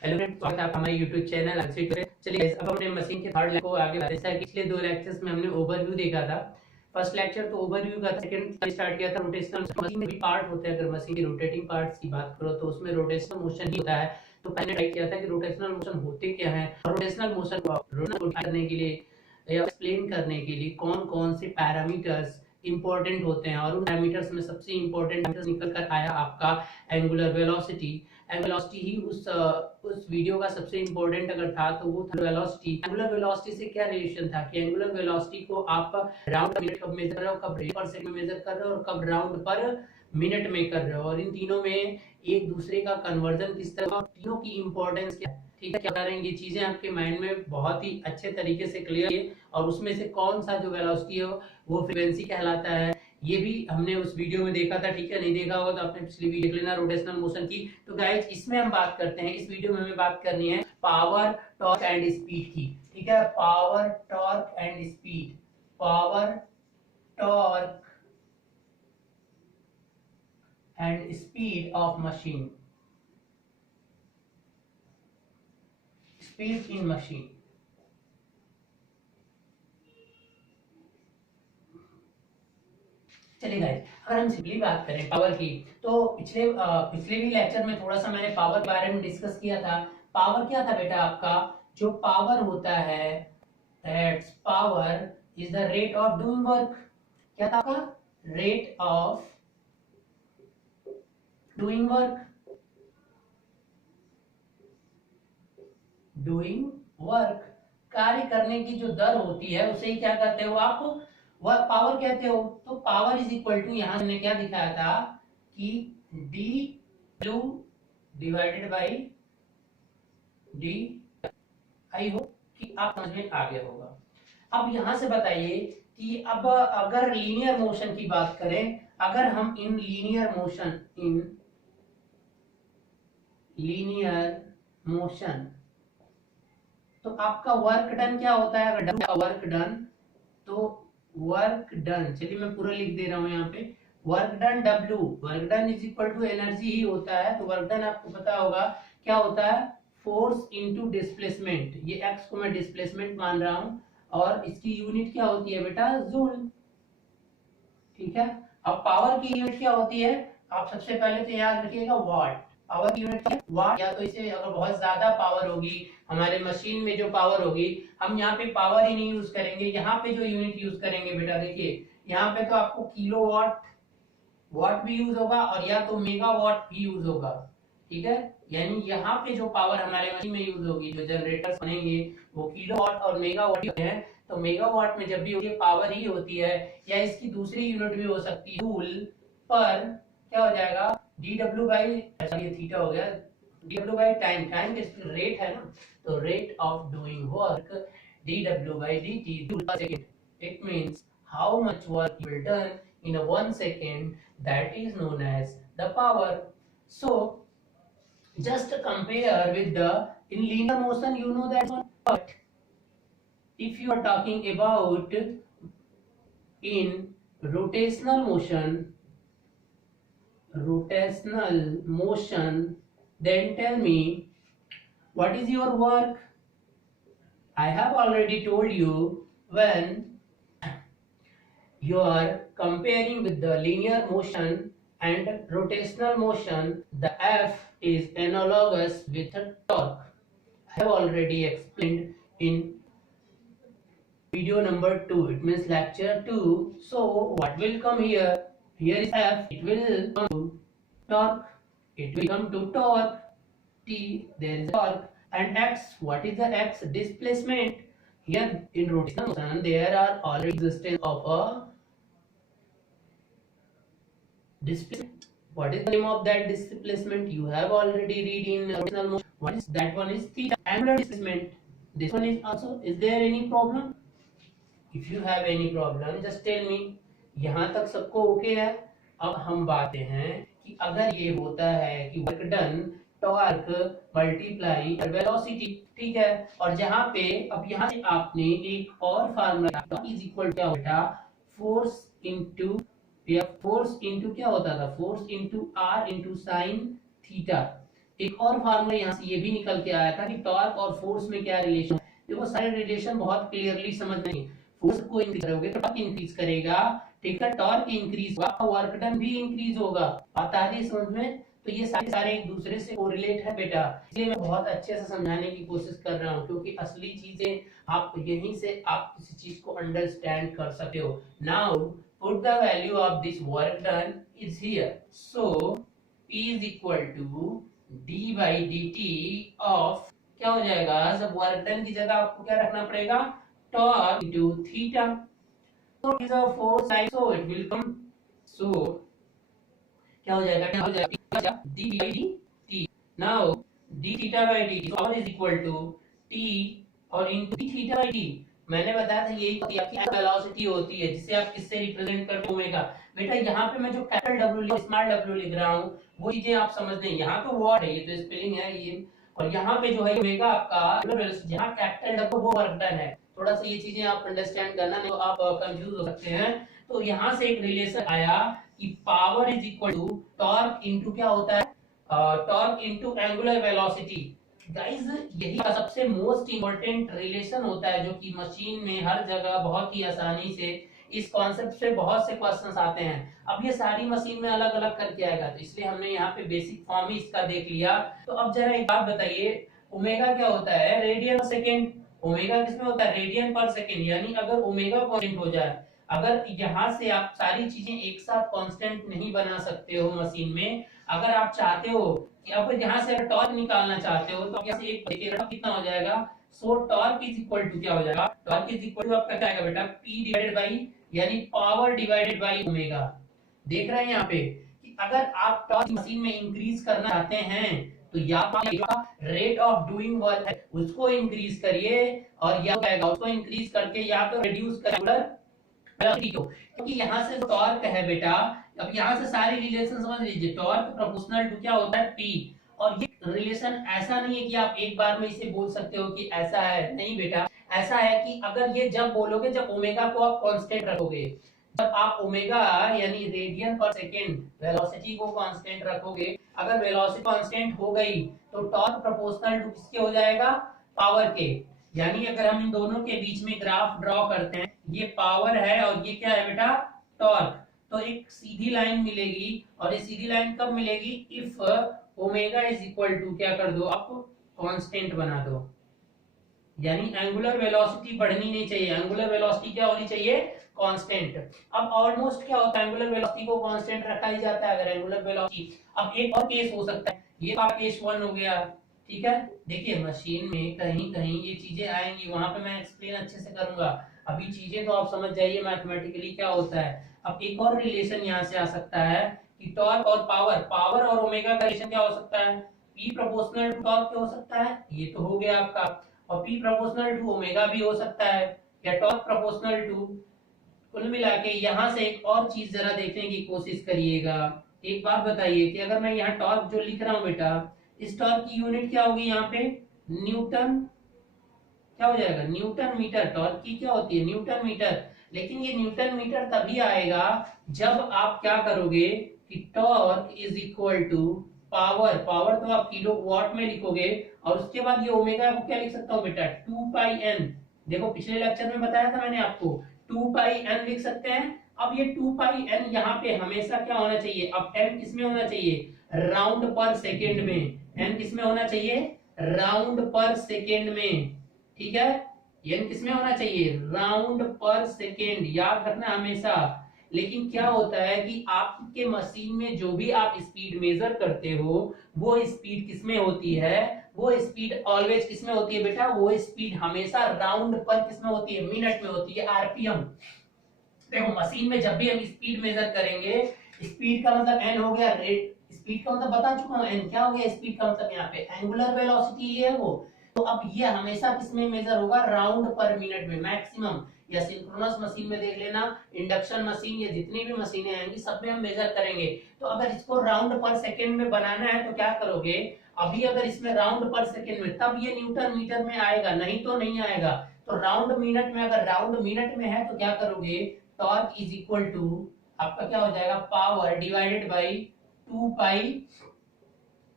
Hello friends, स्वागत है आपका हमारे YouTube चैनल L-03 पे। चलिए गाइस, अब हम अपने मशीन के थर्ड लेक्चर को आगे बढ़ाते हैं। जैसा कि पिछले दो लेक्चर्स में हमने ओवरव्यू देखा था। फर्स्ट लेक्चर तो ओवरव्यू का था, सेकंड स्टार्ट किया था रोटेशनल मशीन में भी पार्ट होते हैं। अगर मशीन के रोटेटिंग पार्ट्स की बात करो तो उसमें रोटेशनल मोशन ही होता है। तो पहले ट्राई किया था कि रोटेशनल मोशन होते क्या हैं और रोटेशनल मोशन को करने के लिए या एक्सप्लेन करने के लिए कौन-कौन से पैरामीटर्स इंपॉर्टेंट होते हैं। और उन पैरामीटर्स में सबसे इंपॉर्टेंट पैरामीटर निकल कर आया आपका एंगुलर वेलोसिटी। वेलोसिटी ही उस वीडियो का सबसे इंपॉर्टेंट अगर था तो वो था वेलोसिटी। एंगुलर वेलोसिटी से क्या रिलेशन था कि एंगुलर वेलोसिटी को आप राउंड मिनट कब मेजर कर रहे हो, कब रेडियन पर सेकंड में मेजर कर रहे हो और कब राउंड पर मिनट में कर रहे हो, और इन तीनों में एक दूसरे का कन्वर्जन किस तरह और तीनों की इंपॉर्टेंस क्या है। ठीक है, क्या बता रहे हैं, ये चीजें आपके माइंड में बहुत ही अच्छे तरीके से क्लियर है। और उसमें से कौन सा जो वेलोसिटी है वो फ्रीक्वेंसी कहलाता है, ये भी हमने उस वीडियो में देखा था। ठीक है, नहीं देखा होगा तो आपने पिछली वीडियो देख लेना रोटेशनल मोशन की। तो गाइस, इसमें हम बात करते हैं, इस वीडियो में हमें बात करनी है पावर, टॉर्क एंड स्पीड की। ठीक है, power, torque and speed. Power, torque and speed of machine. Speed in machine. चलिए गाइस, अगर हम सिंपली बात करें पावर की तो पिछले भी लेक्चर में थोड़ा सा मैंने पावर के बारे में डिस्कस किया था। पावर क्या था बेटा आपका, जो पावर होता है that's power is the rate of doing work. क्या था आपका, rate of doing work. Doing work, कार्य करने की जो दर होती है उसे ही क्या कहते हो आप, वह पावर कहते हो। तो पावर इज इक्वल टू, यहां हमने क्या दिखाया था कि D W divided by D. I hope कि आप समझ में आ गया होगा। अब यहां से बताइए कि अब अगर लीनियर मोशन की बात करें, अगर हम इन लीनियर मोशन तो आपका वर्क डन क्या होता है, अगर डन का वर्क डन तो वर्क डन, चलिए मैं पूरा लिख दे रहा हूं यहाँ पे, work done W, work done is equal to energy ही होता है। तो वर्क डन आपको पता होगा क्या होता है, फोर्स इनटू डिस्प्लेसमेंट। ये x को मैं डिस्प्लेसमेंट मान रहा हूं और इसकी यूनिट क्या होती है बेटा, जूल। ठीक है, अब पावर की यूनिट क्या होती है, आप सबसे पहले तो याद रखिएगा वाट। पावर की यूनिट क्या है, वाट। या तो इसे अगर बहुत ज्यादा पावर होगी हमारे मशीन में, जो पावर होगी, हम यहाँ पे पावर ही नहीं यूज करेंगे, यहाँ पे जो यूनिट यूज करेंगे बेटा, देखिए यहाँ पे तो आपको किलो वाट भी यूज होगा और या तो मेगावाट भी यूज होगा। ठीक है, यानी यहाँ पे जो पावर हमारे मशीन में यूज होगी, जो जनरेटर्स बनेंगे वो किलोवाट और मेगावाट होते हैं। तो मेगावाट में जब भी होती है पावर ही होती है, या इसकी दूसरी यूनिट भी हो सकती है जूल पर। क्या हो जाएगा, डी डब्ल्यू बाई, ये थीटा हो गया, D W by time. Time rate है ना, तो rate of doing work D W by D T joule पर second. It means how much work you will done in a 1 second, that is known as the power. So just compare with the, in linear motion you know that one, but if you are talking about in rotational motion, then tell me what is your work. I have already told you, when you are comparing with the linear motion and rotational motion, the F is analogous with a torque. I have already explained in video number 2, it means lecture 2. So what will come here? Here is F, it will come to torque, it will come to torque. T, there is torque. And X, what is the X? Displacement. Here in rotational motion there are already existence of a displacement. What is the name of that displacement? You have already read in rotational motion. What is that one? Is theta, angular displacement. This one is also. Is there any problem? If you have any problem, just tell me. यहाँ तक सबको okay है। अब हम बात हैं कि अगर ये होता है कि work done torque multiply velocity, ठीक है, और जहां पे अब यहाँ से आपने एक और फार्मूला इज इक्वल टू बेटा फोर्स इनटू, या फोर्स इनटू क्या होता था, force into are into sine theta एक और फार्मूला यहाँ से ये भी निकल के आया था कि टॉर्क और फोर्स में क्या रिलेशन है। देखो सारे रिलेशन बहुत क्लियरली समझ नहीं, फोर्स को इंक्रीज करोगे तो टॉर्क इंक्रीज करेगा, ठीक है, टॉर्क इंक्रीज होगा, वर्क डन भी इंक्रीज होगा। आता है समझ में? तो ये सारे एक दूसरे से कोरिलेट है बेटा, इसलिए मैं बहुत अच्छे से समझाने की कोशिश कर रहा हूँ, क्योंकि असली चीजें आप यहीं से आप किसी चीज को अंडरस्टैंड कर सकते हो। Now put the value of this work done is here, so P is equal to d by dt of, क्या हो जाएगा, जब वर्क डन की जगह आपको क्या रखना पड़ेगा, torque into theta, so it is a force like, so it will come, so क्या हो जाएगा d by dt, now d theta by dt, so r is equal to t और into d theta by d, मैंने बताया था यही होती है आपकी वेलोसिटी होती है जिसे आप किससे रिप्रेजेंट करते हो, ओमेगा। बेटा यहाँ पे मैं जो कैपिटल W स्मॉल w लिख रहा हूँ वो चीजें आप समझ नहीं, यहाँ तो वॉट है, ये तो स्पेलिंग है ये, और यहाँ पे जो है ओमेगा आपका वेलोसिटी, जहाँ कैपिटल W वो वर्क डन है। थोड़ा सा ये चीजें आप अंडरस्टैंड करना, नहीं तो आप कंफ्यूज हो सकते हैं। तो यहाँ से एक रिलेशन आया कि power is equal to torque into क्या होता है, torque into angular velocity. Guys यही सबसे मोस्ट इंपॉर्टेंट रिलेशन होता है जो कि मशीन में हर जगह बहुत ही आसानी से इस कॉन्सेप्ट से बहुत से क्वेश्चंस आते हैं। अब ये सारी मशीन में अलग अलग करके आएगा, तो इसलिए हमने यहाँ पे बेसिक फॉर्म ही इसका देख लिया। तो अब जरा एक बात बताइए, ओमेगा क्या होता है, रेडियन पर सेकेंड। ओमेगा किसमें होता है, रेडियन पर सेकेंड। यानी अगर ओमेगा कांस्टेंट हो जाए, अगर यहाँ से आप सारी चीजें एक साथ कांस्टेंट नहीं बना सकते हो मशीन में, अगर आप चाहते हो कि अब यहाँ से टॉर्क निकालना चाहते हो, तो आप यहाँ से एक देखिएगा कितना हो जाएगा, सो टॉर्क इज इक्वल टू क्या हो जाएगा, टॉर्क इज इक्वल टू आपका क्या आएगा बेटा, P डिवाइडेड बाई, यानी पावर डिवाइडेड बाई ओमेगा। देख रहे हैं यहाँ पे कि अगर आप टॉर्क मशीन में इंक्रीज करना चाहते हैं तो या रेट ऑफ डूइंग वर्क है उसको इंक्रीज करिए, और या उसको इंक्रीज करके या तो रिड्यूस करिए वेलोसिटी को, क्योंकि यहाँ से टॉर्क है बेटा, अब यहाँ से सारी रिलेशन समझ लीजिए, टॉर्क प्रोपोर्शनल टू क्या होता है, P। और ये रिलेशन ऐसा नहीं है कि आप एक बार में इसे बोल सकते हो कि ऐसा है, नहीं बेटा, ऐसा है कि अगर ये जब बोलोगे जब ओमेगा को आप कांस्टेंट रखोगे, जब आप ओमेगा यानी रेडियन पर सेकेंड वेलोसिटी को कांस्टेंट रखोगे, अगर वेलोसिटी कांस्टेंट हो गई तो टॉर्क प्रोपोर्शनल टू किसके हो जाएगा, पावर के। यानी अगर हम इन दोनों के बीच में ग्राफ ड्रॉ करते हैं, ये पावर है और ये क्या है बेटा, टॉर्क, तो एक सीधी लाइन मिलेगी, और ये सीधी लाइन कब मिलेगी, if omega is equal to क्या कर दो आप, कांस्टेंट बना दो। यानी एंगुलर वेलोसिटी बढ़नी नहीं चाहिए, एंगुलर वेलोसिटी क्या होनी चाहिए, कांस्टेंट। अब ऑलमोस्ट क्या होता है, एंगुलर वेलोसिटी को कांस्टेंट रखा ही जाता है अगर एंगुलर वेलोसिटी। अब एक और केस हो सकता है, ये आपका केस 1 हो गया, ठीक है। देखिए मशीन में कहीं कहीं ये चीजें आएंगी, वहां पे मैं एक्सप्लेन अच्छे से करूंगा, अभी चीजें तो आप समझ जाइए मैथमेटिकली क्या होता है। अब एक और रिलेशन यहाँ से आ सकता है कि टॉर्क और पावर और ओमेगा का रिलेशन क्या हो सकता है, P प्रोपोर्शनल टू टॉर्क हो सकता है, ये तो हो गया आपका, और P प्रोपोर्शनल टू ओमेगा भी हो सकता है, या टॉर्क प्रोपोर्शनल टू। कुल मिला के यहाँ से एक और चीज जरा देखने की कोशिश करिएगा। एक बात बताइए कि अगर मैं यहाँ टॉर्क जो लिख रहा हूँ बेटा, इस टॉर्क की यूनिट क्या होगी, यहाँ पे न्यूटन, क्या हो जाएगा, न्यूटन मीटर। टॉर्क की क्या होती है, न्यूटन मीटर। लेकिन ये न्यूटन मीटर तभी आएगा जब आप क्या करोगे कि torque is equal to power, power तो आप किलो वॉट में लिखोगे, और उसके बाद ये ओमेगा को क्या लिख सकता हूँ बेटा, 2 पाई n। देखो पिछले लेक्चर में बताया था मैंने आपको, 2 पाई n लिख सकते हैं। अब ये 2 पाई n यहाँ पे हमेशा क्या होना चाहिए, अब n किसमें होना चाहिए, राउंड पर सेकेंड में, n किसमें होना चाहिए, राउंड पर सेकेंड में, ठीक है। n किसमें होना चाहिए, राउंड पर सेकेंड, याद रखना हमेशा। लेकिन क्या होता है कि आपके मशीन में जो भी आप स्पीड मेजर करते हो वो स्पीड किसमें होती है, वो स्पीड ऑलवेज किसमें होती है बेटा, वो स्पीड हमेशा राउंड पर किसमें होती है, मिनट में होती है, आरपीएम। देखो मशीन में जब भी हम स्पीड मेजर करेंगे, स्पीड का मतलब n हो गया, रेट स्पीड का मतलब बता चुका हूं, n क्या हो गया स्पीड का मतलब, यहाँ पे एंगुलर वेलोसिटी ये है वो। तो अब ये हमेशा किसमें मेजर होगा, राउंड पर मिनट में मैक्सिमम। या सिंक्रोनस मशीन में देख लेना, इंडक्शन मशीन या जितनी भी मशीनें आएंगी सब में हम मेजर करेंगे। तो अगर इसको राउंड पर सेकेंड में बनाना है तो क्या करोगे, अभी अगर इसमें राउंड पर सेकेंड में, तब ये न्यूटन मीटर में आएगा, नहीं तो नहीं आएगा। तो राउंड मिनट में, अगर राउंड मिनट में है तो क्या करोगे, टॉर्क इज इक्वल टू आपका क्या हो जाएगा, power divided by 2 pi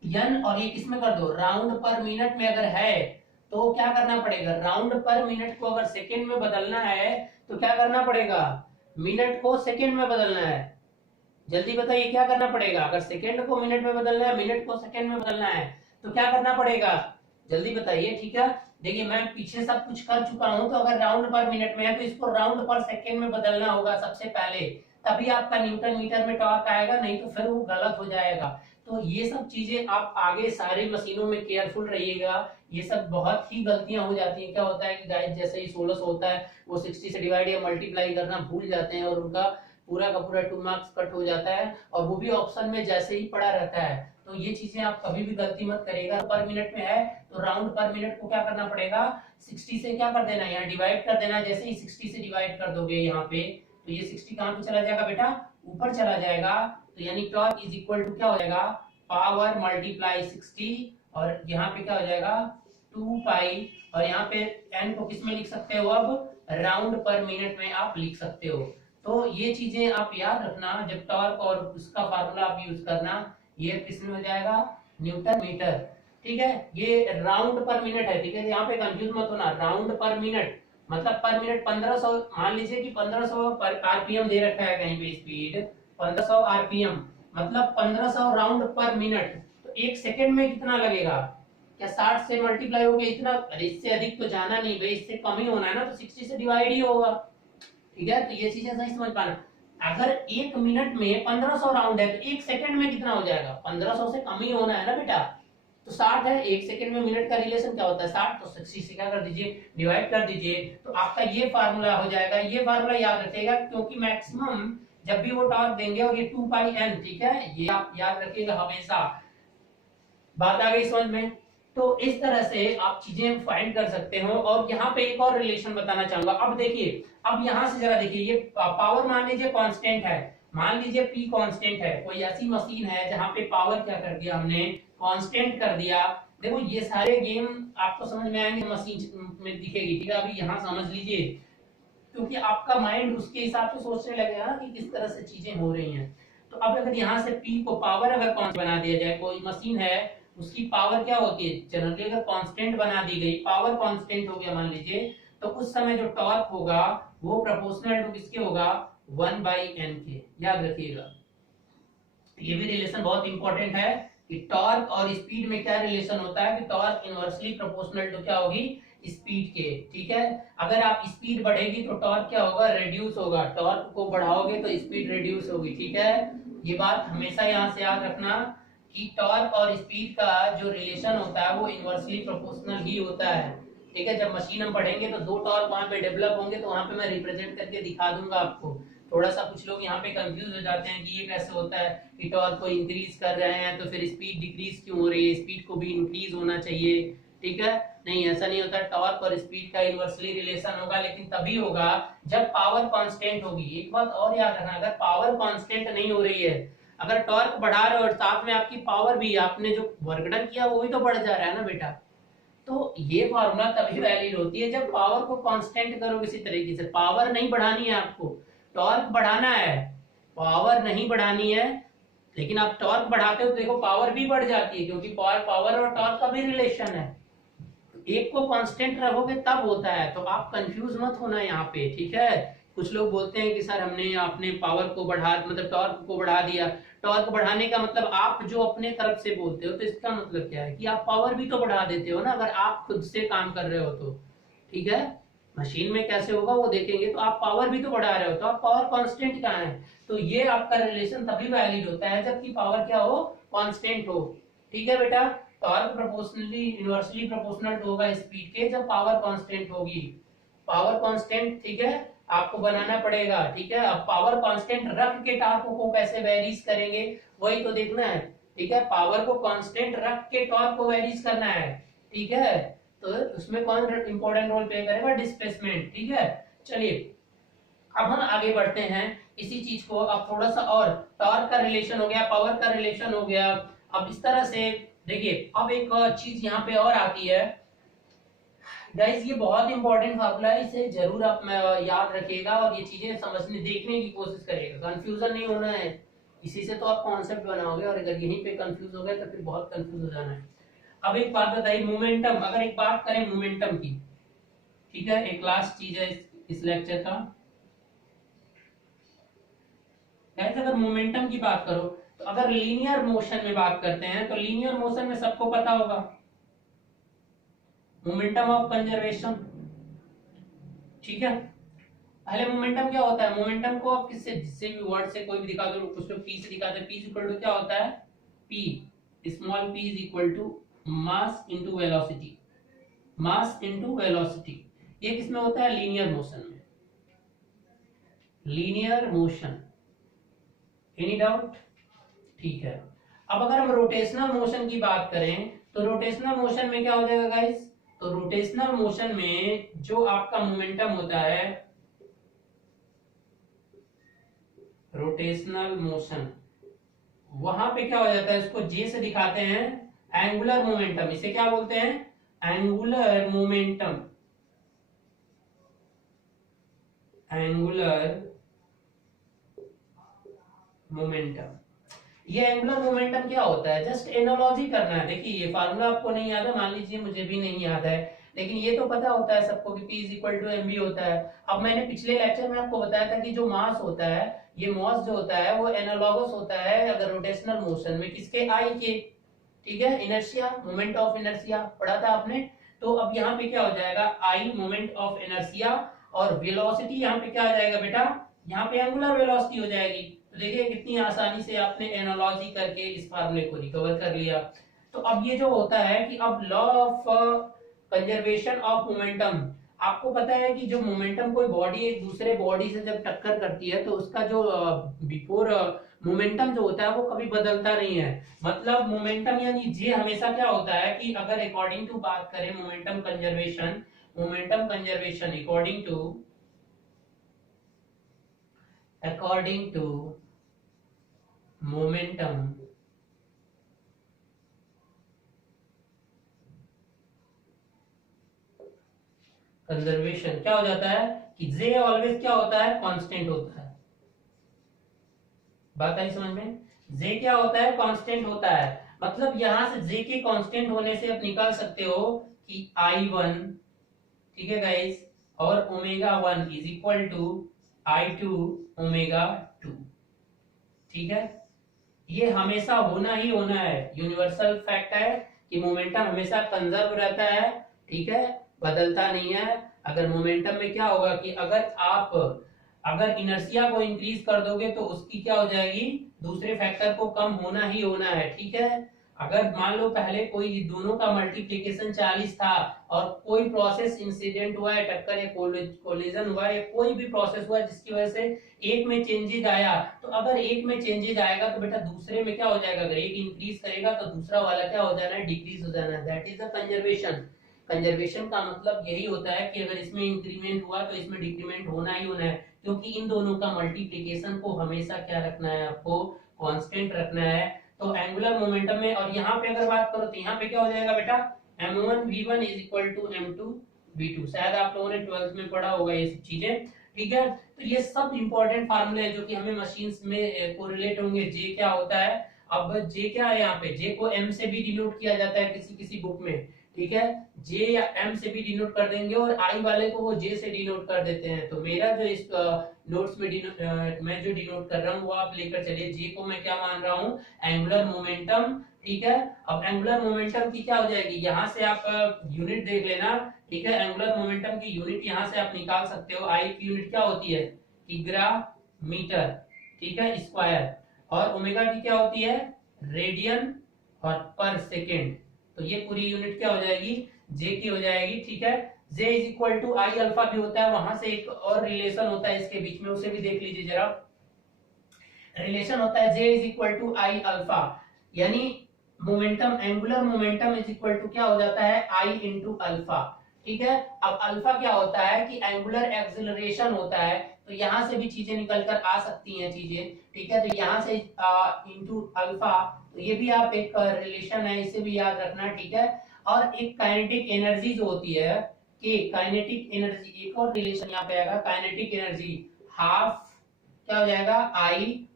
n और ये किसमें कर दो, राउंड पर मिनट में अगर है तो क्या करना पड़ेगा, राउंड पर मिनट को अगर सेकेंड में बदलना है तो क्या करना पड़ेगा, मिनट को सेकेंड में बदलना है। जल्दी बताइए क्या करना पड़ेगा, अगर सेकेंड को मिनट में बदलना है, मिनट को सेकेंड में बदलना है तो क्या करना पड़ेगा, जल्दी बताइए। ठीक है, देखिए मैं पीछे सब कुछ कर चुका हूं, तो अगर राउंड पर मिनट में है तो इसको राउंड पर सेकेंड में बदलना होगा सबसे पहले, तभी आपका न्यूटन मीटर में टॉर्क आएगा, नहीं तो फिर वो गलत हो जाएगा। तो ये सब चीजें आप आगे सारी मशीनों में केयरफुल रहिएगा, ये सब बहुत ही गलतियां हो जाती हैं। क्या होता है कि गाइस जैसे ही 1600 होता है वो 60 से डिवाइड या मल्टीप्लाई करना भूल जाते हैं और उनका पूरा का पूरा 2 मार्क्स कट हो जाता है, और वो भी ऑप्शन में जैसे ही पड़ा रहता है। तो ये चीजें आप कभी भी गलती मत करिएगा। पर मिनट में है तो राउंड पर मिनट को क्या करना पड़ेगा, 60 से क्या कर देना है, यहाँ डिवाइड कर देना। जैसे ही 60 से डिवाइड कर दोगे यहाँ पे, तो ये 60 कहाँ पे चला जाएगा बेटा, ऊपर चला जाएगा। तो यानी टॉर्क इज इक्वल टू क्या हो जाएगा, पावर मल्टीप्लाई 60, और यहाँ पे क्या हो जाएगा 2 पाई, और यहाँ पे n को किस में लिख सकते हो, अब राउंड पर मिनट में आप लिख सकते हो। तो ये चीजें आप याद रखना, जब टॉर्क और उसका फार्मूला आप यूज करना, ये किसमें हो जाएगा, न्यूटन मीटर। ठीक है, ये राउंड पर मिनट है, ठीक है, यहाँ पे कंफ्यूज मत होना, राउंड पर मिनट मतलब पर मिनट 1500, मान लीजिए कि 1500 पर आरपीएम दे रखा है कहीं पे स्पीड 1500 आरपीएम, मतलब 1500 राउंड पर मिनट, तो एक सेकंड में कितना लगेगा, क्या 60 से मल्टीप्लाई हो गया इतना, अरे इससे अधिक तो जाना नहीं भाई, इससे कम ही होना है ना, तो 60 से डिवाइड ही होगा। ठीक है, तो ये चीजें सही समझ पाना। अगर एक मिनट में 1500 राउंड है तो एक सेकंड में कितना हो जाएगा, 1500 से कम ही होना है ना बेटा, तो 60 है, एक सेकंड में मिनट का रिलेशन क्या होता है 60, तो 60 से क्या कर दीजिए, डिवाइड कर दीजिए, तो आपका ये फार्मूला हो जाएगा। ये फार्मूला याद रखिएगा, क्योंकि मैक्सिमम जब भी वो टॉर्क देंगे, और ये 2 पाई n, ठीक है, ये आप याद रखिएगा हमेशा। बात आ गई समझ में। तो इस तरह से आप चीजें फाइंड कर सकते हो। और यहाँ पे एक और रिलेशन बताना चाहूंगा। अब देखिए, अब यहाँ से जरा देखिए, ये पावर मान लीजिए कांस्टेंट है, मान लीजिए P कांस्टेंट है, कोई ऐसी मशीन है जहाँ पे पावर क्या कर दिया हमने, कांस्टेंट कर दिया। देखो ये सारे गेम आपको समझ में आएंगे, मशीन में दिखेगी, ठीक है, अभी यहाँ समझ लीजिए, क्योंकि आपका माइंड उसके हिसाब से सोचने लगेगा ना कि किस तरह से चीजें हो रही हैं। तो अब अगर यहाँ से P को पावर अगर कांस्टेंट बना दिया जाए, कोई मशीन है उसकी पावर क्या होती है, जनरली अगर कांस्टेंट बना दी गई, पावर कांस्टेंट हो गया मान लीजिए, तो उस समय जो टॉर्क होगा वो प्रोपोर्शनल टू किसके होगा, 1/n के। याद रखिएगा, ये भी रिलेशन बहुत इंपॉर्टेंट है कि टॉर्क और स्पीड में क्या रिलेशन होता है, कि टॉर्क इनवर्सली प्रोपोर्शनल टू क्या होगी, स्पीड के। ठीक है, अगर आप स्पीड बढ़ेगी तो टॉर्क क्या होगा, रिड्यूस होगा, टॉर्क को बढ़ाओगे तो स्पीड रिड्यूस होगी। ठीक है, ये बात हमेशा यहाँ से याद रखना कि टॉर्क और स्पीड का जो रिलेशन होता है वो इनवर्सली प्रोपोर्शनल ही होता है। ठीक है, जब मशीन हम पढ़ेंगे तो दो टॉर्क वहां पे डेवलप होंगे, तो वहां पे मैं रिप्रेजेंट करके दिखा दूंगा आपको। थोड़ा सा कुछ लोग यहाँ पे कंफ्यूज हो जाते हैं कि ये कैसे होता है कि टॉर्क को इंक्रीज कर रहे हैं तो फिर स्पीड डिक्रीज क्यों हो रही है, स्पीड को भी इंक्रीज होना चाहिए। ठीक है, नहीं ऐसा नहीं होता, टॉर्क और स्पीड का इनवर्सली रिलेशन होगा, लेकिन तभी होगा जब पावर कांस्टेंट होगी। एक बात और याद रखना, अगर पावर कांस्टेंट नहीं हो रही है, अगर टॉर्क बढ़ा रहे हो और साथ में आपकी पावर भी, आपने जो वर्क डन किया वो भी तो बढ़ जा रहा है ना बेटा, तो ये फॉर्मूला तभी वैलिड होती है जब पावर को कांस्टेंट करो किसी तरीके से। पावर नहीं बढ़ानी है आपको, टॉर्क बढ़ाना है, पावर नहीं बढ़ानी है। लेकिन आप टॉर्क बढ़ाते हो तो देखो पावर भी बढ़ जाती है, क्योंकि पावर और टॉर्क का भी रिलेशन है। एक को कांस्टेंट रखोगे तब होता है, तो आप कंफ्यूज मत होना यहाँ पे। ठीक है, कुछ लोग बोलते हैं कि सर हमने अपने पावर को बढ़ा, मतलब टॉर्क को बढ़ा दिया। टॉर्क बढ़ाने का मतलब आप जो अपने तरफ से बोलते हो, तो इसका मतलब क्या है कि आप पावर भी तो बढ़ा देते हो ना, अगर आप खुद से काम कर रहे हो तो। ठीक है, मशीन में कैसे होगा वो देखेंगे, तो आप पावर भी तो बढ़ा रहे हो, तो आप पावर कांस्टेंट कहाँ है, तो ये आपका रिलेशन तभी वैलिड होता है जबकि पावर क्या हो, कांस्टेंट हो। ठीक है बेटा, टॉर्क प्रोपोर्शनली इनवर्सली प्रोपोर्शनल होगा स्पीड के जब पावर कांस्टेंट होगी। पावर कांस्टेंट, ठीक है, आपको बनाना पड़ेगा। ठीक है, अब पावर कांस्टेंट रख के टॉर्क को कैसे वेरीज करेंगे वही तो देखना है। ठीक है, पावर को कांस्टेंट रख के टॉर्क को वेरीज करना है। ठीक है, तो उसमें कौन इंपॉर्टेंट रोल प्ले करेगा, डिस्प्लेसमेंट। ठीक है, चलिए अब हम आगे बढ़ते हैं इसी चीज को। अब थोड़ा सा और, टॉर्क का रिलेशन हो गया, पावर का रिलेशन हो गया। अब इस तरह से देखिए, अब एक चीज यहाँ पे और आती है गाइस, ये बहुत इंपॉर्टेंट फार्मूला है, इसे जरूर आप याद रखिएगा और ये चीजें समझने देखने की कोशिश करिएगा, कंफ्यूजन नहीं होना है। इसी से तो आप कॉन्सेप्ट बनाओगे, और अगर यहीं पे कंफ्यूज हो गए तो फिर बहुत कंफ्यूज हो जाना है। अब एक बात बताइए, मोमेंटम, अगर एक बात करें मोमेंटम की, ठीक है, एक लास्ट चीज है इस लेक्चर का, गाइस अगर मोमेंटम की बात करो तो अगर लीनियर मोशन में बात करते हैं तो लीनियर मोशन में सबको पता होगा मोमेंटम ऑफ कंजर्वेशन, ठीक है। पहले मोमेंटम क्या होता है, मोमेंटम को आप किससे, जिससे भी वर्ड से कोई भी दिखा दो, कुछ लोग पी से दिखाते हैं, पी इक्वल टू क्या होता है, P small P is equal to mass into velocity, mass into velocity. ये किसमें होता है, लीनियर मोशन में, लीनियर मोशन। एनी डाउट, ठीक है। अब अगर हम रोटेशनल मोशन की बात करें तो रोटेशनल मोशन में क्या हो जाएगा गाइस, तो रोटेशनल मोशन में जो आपका मोमेंटम होता है, रोटेशनल मोशन, वहां पे क्या हो जाता है, इसको जे से दिखाते हैं एंगुलर मोमेंटम। इसे क्या बोलते हैं, एंगुलर मोमेंटम, एंगुलर मोमेंटम। ये एंगुलर मोमेंटम क्या होता है, जस्ट एनालॉजी करना है। देखिए ये फार्मूला आपको नहीं याद है, मान लीजिए मुझे भी नहीं याद है, लेकिन ये तो पता होता है सबको कि P is equal to M होता है। अब मैंने पिछले लेक्चर में आपको बताया था कि जो मास होता है, ये मास जो होता है वो एनालॉगस होता है अगर रोटेशनल मोशन में किसके, आई के, ठीक है। इनर्शिया, मोमेंट ऑफ इनर्शिया पढ़ा था आपने। तो अब यहाँ पे क्या हो जाएगा, आई मोमेंट ऑफ इनर्शिया, और वेलोसिटी यहाँ पे क्या आ जाएगा बेटा, यहाँ पे एंगुलर वेलोसिटी हो जाएगी। तो देखिए कितनी आसानी से आपने एनालॉजी करके इस फार्मूले को रिकवर कर लिया। तो अब ये जो होता है कि अब law of conservation of momentum, आपको पता है कि जो मोमेंटम कोई बॉडी एक दूसरे बॉडी से जब टक्कर करती है तो उसका जो बिफोर मोमेंटम जो होता है वो कभी बदलता नहीं है। मतलब मोमेंटम यानी जे हमेशा क्या होता है कि अगर अकॉर्डिंग टू बात करें momentum conservation, momentum conservation according to momentum conservation क्या हो जाता है कि जे ऑलवेज क्या होता है, कांस्टेंट होता है। बात आई समझ में, जे क्या होता है, कांस्टेंट होता है। मतलब यहां से जे के कांस्टेंट होने से आप निकाल सकते हो कि I1, ठीक है गाइस, और omega 1 is equal to I2 omega 2, ठीक है। ये हमेशा होना ही होना है, यूनिवर्सल फैक्ट है कि मोमेंटम हमेशा कंजर्व रहता है, ठीक है, बदलता नहीं है। अगर मोमेंटम में क्या होगा कि अगर इनर्शिया को इंक्रीज कर दोगे तो उसकी क्या हो जाएगी, दूसरे फैक्टर को कम होना ही होना है, ठीक है। अगर मान लो पहले कोई दोनों का मल्टीप्लिकेशन 40 था और कोई प्रोसेस इंसिडेंट हुआ है, टक्कर या कोलिजन हुआ है, या कोई भी प्रोसेस हुआ जिसकी वजह से एक में चेंजेज आया, तो अगर एक में चेंजेज आएगा तो बेटा दूसरे में क्या हो जाएगा, अगर एक इंक्रीज करेगा तो दूसरा वाला क्या हो जाना है, डिक्रीज हो जाना है। That is the conservation. Conservation का मतलब यही होता है कि अगर इसमें इंक्रीमेंट हुआ तो इसमें डिक्रीमेंट होना ही होना है, क्योंकि इन दोनों का मल्टीप्लिकेशन को हमेशा क्या रखना है, आपको कांस्टेंट रखना है। तो एंगुलर मोमेंटम में, और यहाँ पे अगर बात करो तो यहाँ पे क्या हो जाएगा बेटा, m1 v1 is equal to m2 v2। शायद आप लोगों ने 12th में पढ़ा होगा ये सब चीजें, ठीक है। तो ये सब इंपॉर्टेंट फार्मूले हैं जो कि हमें मशीन्स में कोरिलेट होंगे। जे क्या होता है, अब जे क्या है, यहाँ पे जे को m से भी डिनोट किया जाता है किसी किसी बुक में, ठीक है। जे या m से भी डिनोट कर देंगे और I वाले को वो j से डिनोट कर देते हैं। तो मेरा जो इस नोट्स में मैं जो डिनोट कर रहा हूँ वो आप लेकर चलिए। जे को मैं क्या मान रहा हूँ, एंगुलर मोमेंटम, ठीक है। अब एंगुलर मोमेंटम की क्या हो जाएगी, यहाँ से आप यूनिट देख लेना, ठीक है। एंगुलर मोमेंटम की यूनिट यहाँ से आप निकाल सकते हो। आई की यूनिट क्या होती है, किग्रा मीटर, ठीक है, स्क्वायर, और ओमेगा की क्या होती है, रेडियन और पर सेकेंड। तो ये पूरी यूनिट क्या हो जाएगी, जे की हो जाएगी, ठीक है। जे is equal to I alpha भी होता है, वहां से एक और रिलेशन होता है इसके बीच में, उसे भी देख लीजिए जरा। रिलेशन होता है जे is equal to I alpha, यानी momentum, angular momentum is equal to क्या हो जाता है, आई इंटू अल्फा, ठीक है। अब अल्फा क्या होता है कि एंगुलर एक्सेलरेशन होता है, तो यहां से भी चीजें निकल कर आ सकती हैं चीजें, ठीक है। तो यहां से इंटू अल्फा, तो ये भी आप एक रिलेशन है, इसे भी याद रखना, ठीक है। और एक काइनेटिक एनर्जी जो होती है कि काइनेटिक एनर्जी, एक और रिलेशन यहाँ पे आएगा, काइनेटिक एनर्जी हाफ क्या हो जाएगा, आई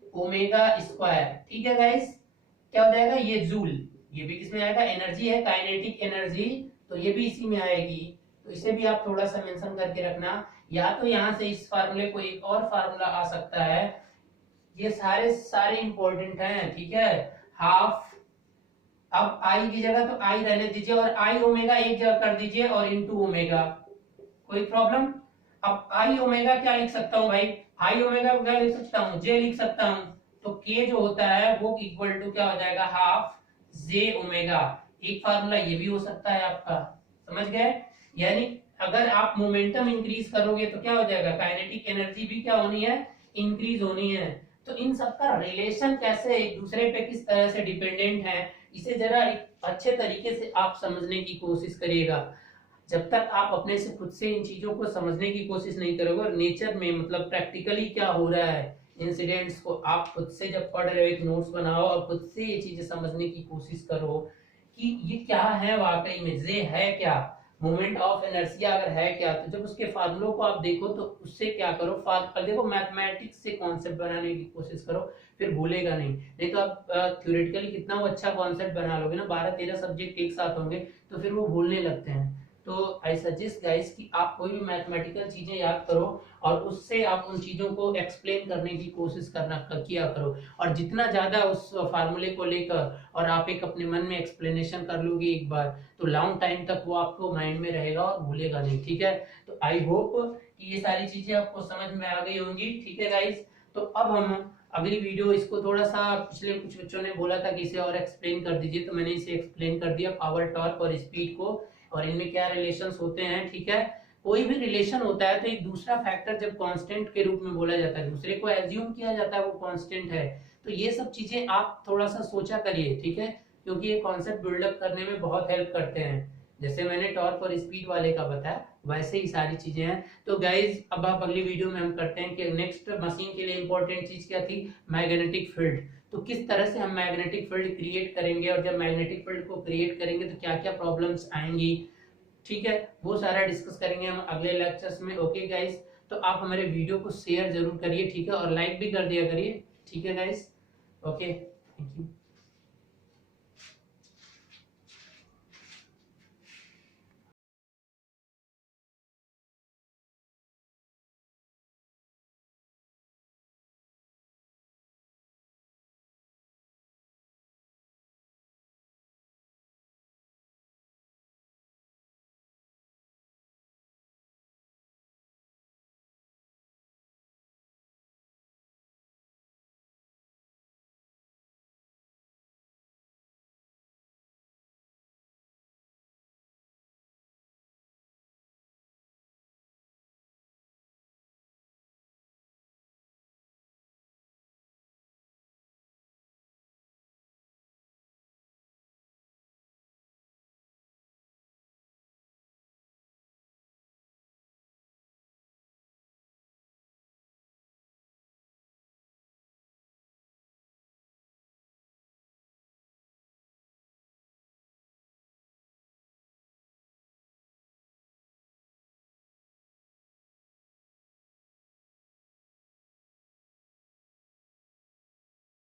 ओमेगा स्क्वायर। ठीक है गाइस, क्या हो जाएगा ये जूल, ये भी किसमें आएगा, एनर्जी है, काइनेटिक एनर्जी, तो ये भी इसी में आएगी। तो इसे भी आप थोड़ा सा मेंशन करके रखना। या तो यहां से इस फार्मूले को एक और फार्मूला आ सकता है, ये सारे सारे इंपॉर्टेंट हैं, ठीक है। हाफ, अब आई की जगह तो आई रहने दीजिए और आई ओमेगा एक जगह कर दीजिए और इनटू ओमेगा, कोई प्रॉब्लम। अब आई ओमेगा क्या लिख सकता हूं भाई, आई ओमेगा को क्या लिख सकता हूं, जे लिख सकता हूं। तो के जो होता है वो इक्वल टू क्या हो जाएगा, हाफ जे ओमेगा। एक फार्मूला ये भी हो सकता है आपका, समझ गए। यानी अगर आप मोमेंटम इंक्रीज करोगे तो क्या हो जाएगा, काइनेटिक एनर्जी भी क्या होनी है, इंक्रीज होनी है। तो इन सबका रिलेशन कैसे एक दूसरे पे किस तरह से डिपेंडेंट है, इसे जरा एक अच्छे तरीके से आप समझने की कोशिश करिएगा। जब तक आप अपने से खुद से इन चीजों को समझने की कोशिश नहीं करोगे और नेचर में मतलब प्रैक्टिकली क्या हो रहा है इंसिडेंट्स को आप खुद से जब पढ़ रहे हो एक नोट्स बनाओ और खुद से ये चीजें समझने की कोशिश करो कि ये क्या है वाकई में, ये है क्या, मोमेंट ऑफ इनर्शिया अगर है क्या, तो जब उसके फार्मूलों को आप देखो तो उससे क्या करो, देखो मैथमेटिक्स से कॉन्सेप्ट बनाने की कोशिश करो, फिर भूलेगा नहीं। नहीं तो आप थ्योरेटिकली कितना वो अच्छा कॉन्सेप्ट बना लोगे ना, 12-13 सब्जेक्ट एक साथ होंगे तो फिर वो भूलने लगते हैं। तो आई सजेस्ट गाइस कि आप कोई भी मैथमेटिकल चीजें याद करो और उससे आप उन चीजों को एक्सप्लेन करने की कोशिश किया करो। और जितना ज्यादा उस फार्मूले को लेकर और आप एक अपने मन में एक्सप्लेनेशन कर लोगे एक बार, तो लॉन्ग टाइम तक वो आपको माइंड में रहेगा और भूलेगा नहीं, ठीक है। तो आई होप कि ये सारी चीजें आपको समझ में आ गई होंगी, ठीक है गाइस। तो अब हम अगली वीडियो, इसको थोड़ा सा पिछले कुछ बच्चों ने बोला था कि इसे और एक्सप्लेन कर दीजिए, तो मैंने इसे एक्सप्लेन कर दिया, पावर, टॉर्क और स्पीड को, और इनमें क्या रिलेशंस होते हैं, ठीक है। कोई भी रिलेशन होता है तो एक दूसरा फैक्टर जब कांस्टेंट के रूप में बोला जाता है, दूसरे को एज्यूम किया जाता है वो कांस्टेंट है। तो ये सब चीजें आप थोड़ा सा सोचा करिए, ठीक है, क्योंकि ये कॉन्सेप्ट बिल्डअप करने में बहुत हेल्प करते हैं। जैसे मैंने टॉर्क और स्पीड वाले का बताया वैसे ही सारी चीजें हैं। तो गाइज अब आप अगली वीडियो में हम करते हैं कि नेक्स्ट मशीन के लिए इंपॉर्टेंट चीज क्या थी, मैग्नेटिक फील्ड। तो किस तरह से हम मैग्नेटिक फील्ड क्रिएट करेंगे और जब मैग्नेटिक फील्ड को क्रिएट करेंगे तो क्या क्या प्रॉब्लम्स आएंगी, ठीक है, वो सारा डिस्कस करेंगे हम अगले लेक्चर्स में। ओके गाइस, तो आप हमारे वीडियो को शेयर जरूर करिए, ठीक है, और लाइक भी कर दिया करिए, ठीक है गाइस। Okay, thank you.